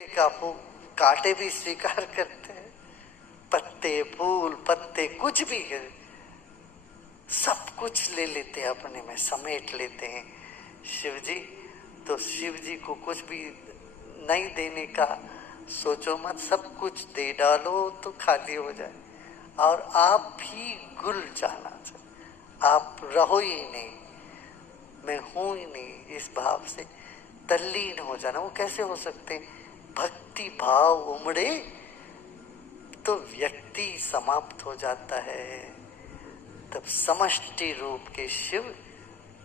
का फूल कांटे भी स्वीकार करते हैं, पत्ते फूल पत्ते कुछ भी है, सब कुछ ले लेते हैं, अपने में समेट लेते हैं शिव जी। तो शिव जी को कुछ भी नहीं देने का सोचो मत, सब कुछ दे डालो तो खाली हो जाए। और आप भी गुल जाना चाहिए, आप रहो ही नहीं, मैं हूं ही नहीं, इस भाव से तल्लीन हो जाना। वो कैसे हो सकते? भक्ति भाव उमड़े तो व्यक्ति समाप्त हो जाता है, तब समष्टि रूप के शिव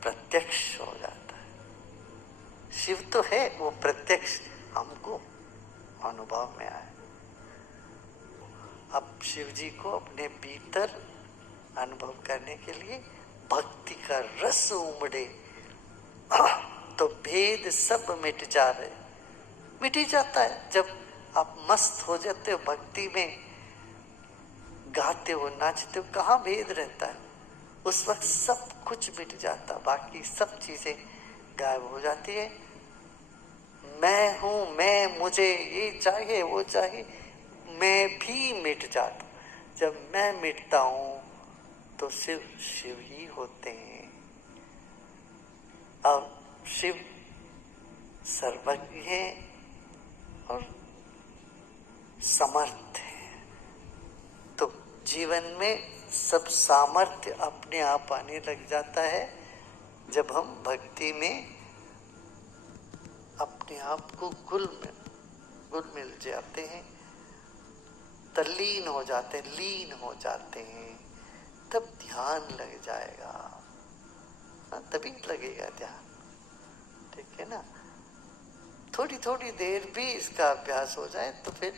प्रत्यक्ष हो जाता है। शिव तो है, वो प्रत्यक्ष हमको अनुभव में आए। अब शिव जी को अपने भीतर अनुभव करने के लिए भक्ति का रस उमड़े तो भेद सब मिट जा रहे, मिट ही जाता है। जब आप मस्त हो जाते हो भक्ति में, गाते हो नाचते हो, कहाँ भेद रहता है? उस वक्त सब कुछ मिट जाता, बाकी सब चीजें गायब हो जाती है। मैं हूं, मैं, मुझे ये चाहिए वो चाहिए, मैं भी मिट जाता। जब मैं मिटता हूं तो सिर्फ शिव ही होते हैं। और शिव सर्वज्ञ है और समर्थ है, तो जीवन में सब सामर्थ्य अपने आप आने लग जाता है जब हम भक्ति में अपने आप को घुल मिल जाते हैं, तल्लीन हो जाते हैं, लीन हो जाते हैं, तब ध्यान लग जाएगा। तभी लगेगा ध्यान, ठीक है ना? थोड़ी थोड़ी देर भी इसका अभ्यास हो जाए तो फिर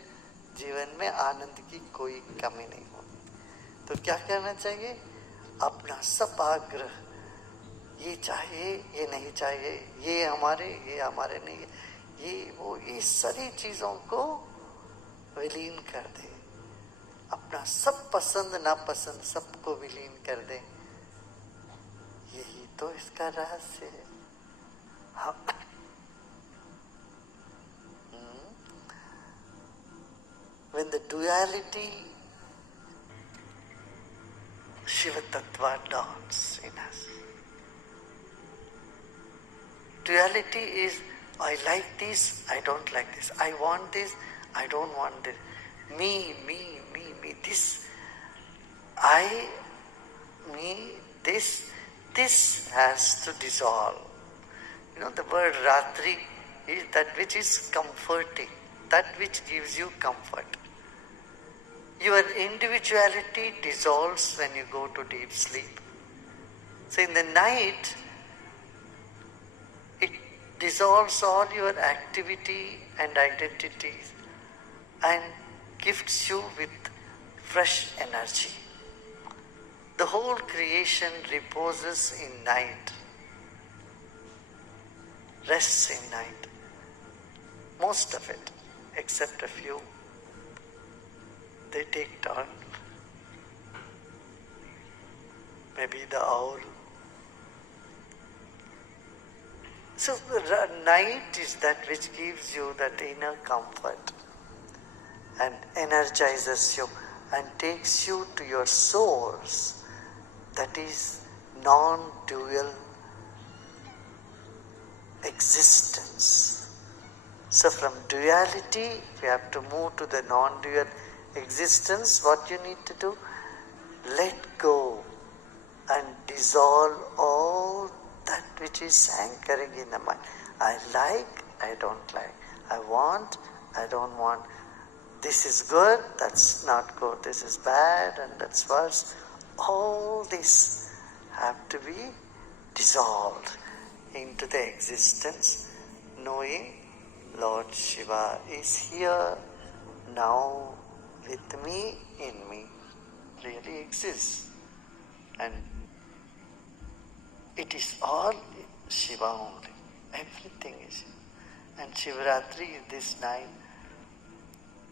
जीवन में आनंद की कोई कमी नहीं होगी। तो क्या करना चाहिए? अपना सब आग्रह, ये चाहिए ये नहीं चाहिए, ये हमारे नहीं है, ये वो, ये सारी चीजों को विलीन कर दे। अपना सब पसंद नापसंद सबको विलीन कर दे। यही तो इसका रहस्य है। हाँ। When the duality Shiva Tattva dawns in us. Duality is, I like this, I don't like this. I want this, I don't want this. Me, this. I, me, this has to dissolve. You know, the word Ratri is that which is comforting, that which gives you comfort. Your individuality dissolves when you go to deep sleep. So in the night, it dissolves all your activity and identities and gifts you with fresh energy. The whole creation reposes in night, rests in night. Most of it, except a few. They take turn. Maybe the owl. So the night is that which gives you that inner comfort and energizes you and takes you to your source, that is non-dual existence. So from duality, we have to move to the non-dual existence. What you need to do? Let go and dissolve all that which is anchoring in the mind. I like, I don't like. I want, I don't want. This is good, that's not good. This is bad and that's worse. All this have to be dissolved into the existence, knowing Lord Shiva is here now with me, in me, really exists. And it is all Shiva only. Everything is Shiva. And Shivaratri is this night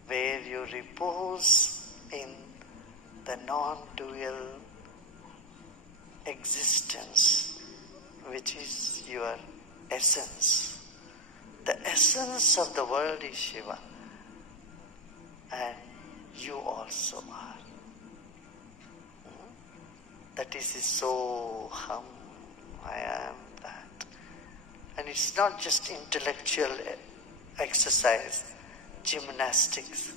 where you repose in the non-dual existence, which is your essence. The essence of the world is Shiva. And you also are. That is his Soham. I am that. And it's not just intellectual exercise, gymnastics.